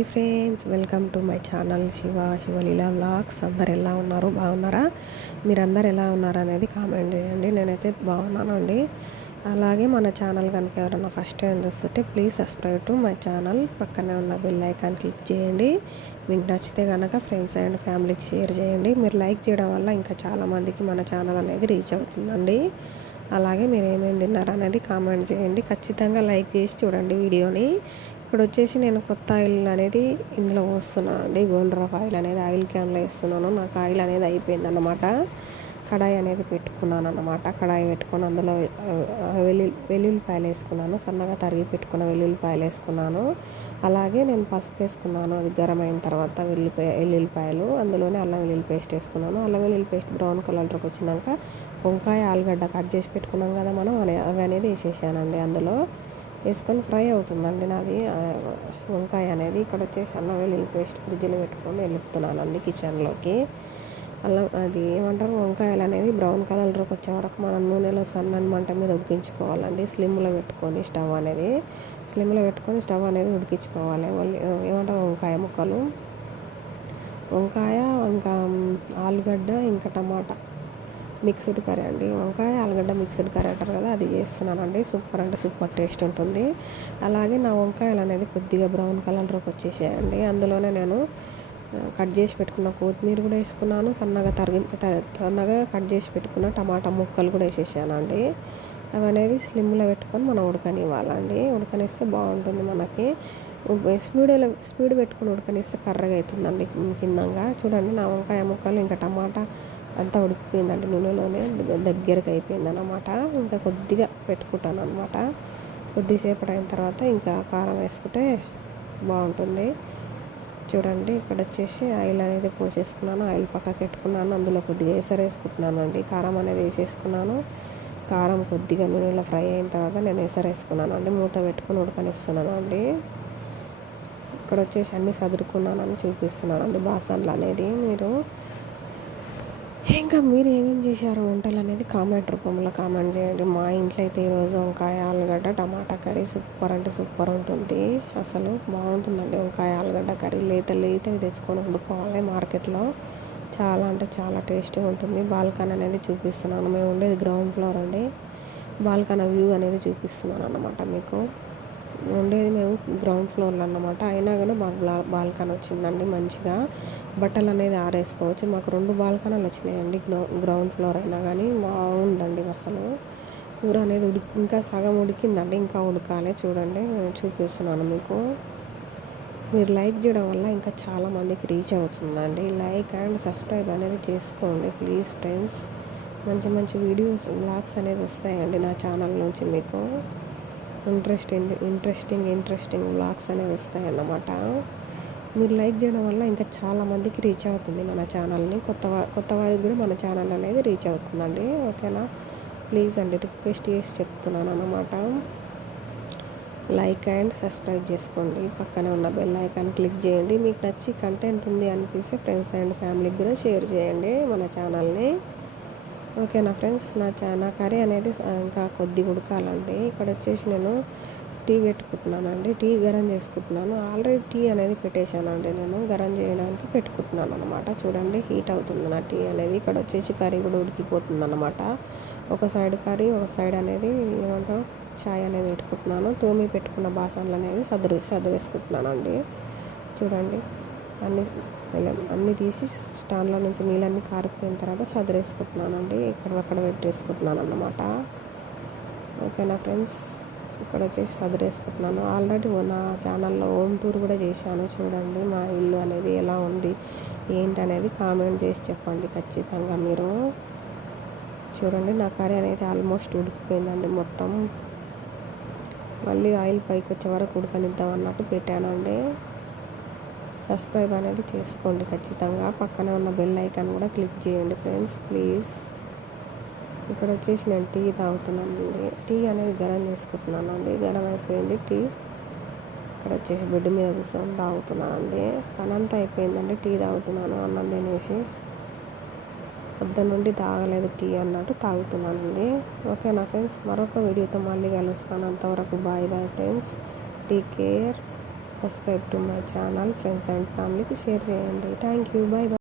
Hi friends welcome to my channel Shiva Shivaleela vlogs. అందరు ఎలా ఉన్నారు? బాగున్నారా? మీరందరు ఎలా ఉన్నారు అనేది కామెంట్ చేయండి. నేనైతే బాగున్నానండి. అలాగే మన ఛానల్ కనుక ఎవరైనా ఫస్ట్ టైం చూస్తుంటే please subscribe to my channel. పక్కనే ఉన్న బెల్ ఐకాన్ క్లిక్ చేయండి. మీకు నచ్చితే కనుక ఫ్రెండ్స్ అండ్ ఫ్యామిలీకి షేర్ చేయండి. మీరు లైక్ చేయడం వల్ల ఇంకా చాలామందికి మన ఛానల్ అనేది రీచ్ అవుతుందండి. అలాగే మీరు ఏమేమి తిన్నారు అనేది కామెంట్ చేయండి. ఖచ్చితంగా లైక్ చేసి చూడండి వీడియోని. ఇక్కడ వచ్చేసి నేను కొత్త ఆయిల్ అనేది ఇందులో పోస్తున్నాను అండి. గోల్డ్రాఫ్ ఆయిల్ అనేది ఆయిల్ క్యాన్లో వేస్తున్నాను. నాకు ఆయిల్ అనేది అయిపోయింది అన్నమాట కడాయి అనేది పెట్టుకున్నాను అన్నమాట. కడాయి పెట్టుకొని అందులో వెల్లు వెల్లుల్లిపాయలు వేసుకున్నాను. సన్నగా తరిగి పెట్టుకున్న వెల్లుల్లిపాయలు వేసుకున్నాను. అలాగే నేను పసుపు వేసుకున్నాను. అది గరం అయిన తర్వాత వెల్లుల్లిపాయ వెల్లుల్లిపాయలు అందులోనే అల్లం వెల్లుల్లి పేస్ట్ వేసుకున్నాను. అల్లం వెల్లుల్లి పేస్ట్ బ్రౌన్ కలర్లోకి వచ్చినాక వంకాయ ఆలుగడ్డ కట్ చేసి పెట్టుకున్నాం కదా మనం. అవి అనేది వేసేసానండి అందులో. వేసుకొని ఫ్రై అవుతుందండి నాది. వంకాయ అనేది ఇక్కడ వచ్చేసి అల్లం వెల్లుల్లి పేస్ట్ ఫ్రిడ్జ్లో పెట్టుకొని వెలుపుతున్నానండి కిచెన్లోకి. అల్లం అది ఏమంటారు? వంకాయలు అనేది బ్రౌన్ కలర్లోకి వచ్చే వరకు మనం నూనెలో సన్నని మంట మీద ఉడికించుకోవాలండి. స్లిమ్లో పెట్టుకొని స్టవ్ అనేది. స్లిమ్లో పెట్టుకొని స్టవ్ అనేది ఉడికించుకోవాలి. మళ్ళీ ఏమంటారు? వంకాయ ముక్కలు. వంకాయ ఇంకా ఆలుగడ్డ ఇంకా టమాటా. మిక్స్డ్ కర్రీ అండి. వంకాయ ఆలుగడ్డ మిక్స్డ్ కర్రీ అంటారు కదా అది చేస్తున్నానండి. సూపర్ అంటే సూపర్ టేస్ట్ ఉంటుంది. అలాగే నా వంకాయలు అనేది కొద్దిగా బ్రౌన్ కలర్లోకి వచ్చేసాయండి. అందులోనే నేను కట్ చేసి పెట్టుకున్న కొత్తిమీర కూడా వేసుకున్నాను. సన్నగా తరిగి సన్నగా కట్ చేసి పెట్టుకున్న టమాటా ముక్కలు కూడా వేసేసానండి. అవి అనేది స్లిమ్లో పెట్టుకొని మనం ఉడకనివ్వాలండి. ఉడకనిస్తే బాగుంటుంది మనకి. స్పీడ్ స్పీడ్ పెట్టుకుని ఉడకనిస్తే కర్రగా అవుతుందండి కిందంగా. చూడండి నా వంకాయ ముక్కలు ఇంకా టమాటా అంతా ఉడికిపోయిందండి నూనెలోనే దగ్గరకు అయిపోయిందనమాట ఇంకా కొద్దిగా పెట్టుకుంటాను అనమాట కొద్దిసేపు అయిన తర్వాత ఇంకా కారం వేసుకుంటే బాగుంటుంది. చూడండి ఇక్కడ వచ్చేసి ఆయిల్ అనేది పోసేసుకున్నాను. ఆయిల్ పక్కకి పెట్టుకున్నాను. అందులో కొద్దిగా వేసరి వేసుకుంటున్నాను అండి కారం అనేది వేసేసుకున్నాను. కారం కొద్దిగా నూనెలో ఫ్రై అయిన తర్వాత నేను వేసరి వేసుకున్నాను అండి మూత పెట్టుకుని ఉడకనిస్తున్నాను అండి. ఇక్కడ వచ్చేసి అన్నీ సదురుకున్నానని చూపిస్తున్నాను అండి బాసన్లు అనేది మీరు. ఇంకా మీరు ఏమేమి చేశారు? వంటలు అనేది కామెంట్ రూపంలో కామెంట్ చేయండి. మా ఇంట్లో అయితే ఈరోజు వంకాయ ఆలుగడ్డ టమాటా కర్రీ సూపర్ అంటే సూపర్ ఉంటుంది. అసలు బాగుంటుందండి వంకాయ ఆలుగడ్డ కర్రీ. లేత లేతవి తెచ్చుకొని వండుకోవాలి మార్కెట్లో. చాలా అంటే చాలా టేస్టీగా ఉంటుంది. బాల్కన్ అనేది చూపిస్తున్నాను. మేము ఉండేది గ్రౌండ్ ఫ్లోర్ అండి. బాల్కన్ వ్యూ అనేది చూపిస్తున్నాను అన్నమాట మీకు. ఉండేది మేము గ్రౌండ్ ఫ్లోర్లో అన్నమాట. అయినా కానీ మాకు బాల్కన్ వచ్చిందండి మంచిగా. బట్టలు అనేది ఆరేసుకోవచ్చు. మాకు రెండు బాల్కనీలు వచ్చినాయండి గ్రౌండ్ ఫ్లోర్ అయినా కానీ బాగుందండి అసలు. కూర అనేది ఉడికి ఇంకా సగం ఉడికిందండి ఇంకా ఉడకాలి. చూడండి చూపిస్తున్నాను మీకు. మీరు లైక్ చేయడం వల్ల ఇంకా చాలామందికి రీచ్ అవుతుందండి. లైక్ అండ్ సబ్స్క్రైబ్ అనేది చేసుకోండి ప్లీజ్ ఫ్రెండ్స్. మంచి మంచి వీడియోస్ బ్లాగ్స్ అనేది వస్తాయండి నా ఛానల్ నుంచి మీకు. ఇంట్రెస్టింగ్ ఇంట్రెస్టింగ్ ఇంట్రెస్టింగ్ బ్లాగ్స్ అనేవి వస్తాయి అన్నమాట మీరు లైక్ చేయడం వల్ల ఇంకా చాలామందికి రీచ్ అవుతుంది మన ఛానల్ని. కొత్త కొత్త వారికి కూడా మన ఛానల్ అనేది రీచ్ అవుతుందండి. ఓకేనా? ప్లీజ్ అండి రిక్వెస్ట్ చేసి చెప్తున్నాను అన్నమాట. లైక్ అండ్ సబ్స్క్రైబ్ చేసుకోండి. పక్కనే ఉన్న బెల్ ఐకాన్ క్లిక్ చేయండి. మీకు నచ్చి కంటెంట్ ఉంది అనిపిస్తే ఫ్రెండ్స్ అండ్ ఫ్యామిలీకి కూడా షేర్ చేయండి మన ఛానల్ని. ఓకేనా ఫ్రెండ్స్ నా నా కర్రీ అనేది ఇంకా కొద్దిగా ఉడకాలండి. ఇక్కడ వచ్చేసి నేను టీ పెట్టుకుంటున్నానండి. టీ గరం చేసుకుంటున్నాను. ఆల్రెడీ టీ అనేది పెట్టేశానండి నేను. గరం చేయడానికి పెట్టుకుంటున్నాను అనమాట చూడండి హీట్ అవుతుంది నా టీ అనేది. ఇక్కడ వచ్చేసి కర్రీ కూడా ఉడికిపోతుంది అనమాట ఒక సైడ్ కర్రీ ఒక సైడ్ అనేది ఏమంటారు? ఛాయ్ అనేది పెట్టుకుంటున్నాను. తోమి పెట్టుకున్న బాసన్లు అనేది సదురు సర్దు అండి చూడండి. అన్ని అన్నీ తీసి స్టాండ్లో నుంచి నీళ్ళన్నీ కారిపోయిన తర్వాత సదిరేసుకుంటున్నానండి. అండి ఇక్కడ పెట్టేసుకుంటున్నాను అన్నమాట ఓకేనా ఫ్రెండ్స్? ఇక్కడ వచ్చేసి సదిరేసుకుంటున్నాను. ఆల్రెడీ నా ఛానల్లో హోమ్ టూర్ కూడా చేశాను. చూడండి మా ఇల్లు అనేది ఎలా ఉంది ఏంటి అనేది కామెంట్ చేసి చెప్పండి ఖచ్చితంగా మీరు. చూడండి నా కర్రీ అనేది ఆల్మోస్ట్ ఉడికిపోయిందండి మొత్తం. మళ్ళీ ఆయిల్ పైకి వచ్చే వరకు ఉడకనిద్దాం అన్నట్టు పెట్టానండి. సబ్స్క్రైబ్ అనేది చేసుకోండి ఖచ్చితంగా. పక్కన ఉన్న బెల్ ఐకాన్ కూడా క్లిక్ చేయండి ఫ్రెండ్స్ ప్లీజ్. ఇక్కడ వచ్చేసి నేను టీ తాగుతున్నానండి. టీ అనేది గరం చేసుకుంటున్నాను అండి గరం అయిపోయింది టీ. ఇక్కడ వచ్చేసి బెడ్ మీద కూర్చొని తాగుతున్నానండి. పని అంతా అయిపోయిందండి టీ తాగుతున్నాను అన్నం తినేసి. పొద్దు నుండి తాగలేదు టీ అన్నట్టు తాగుతున్నానండి. ఓకేనా ఫ్రెండ్స్? మరొక వీడియోతో మళ్ళీ కలుస్తాను. అంతవరకు bye bye friends. Take care. Subscribe to my channel friends and ఫ్యామిలీకి షేర్ చేయండి. Thank you bye bye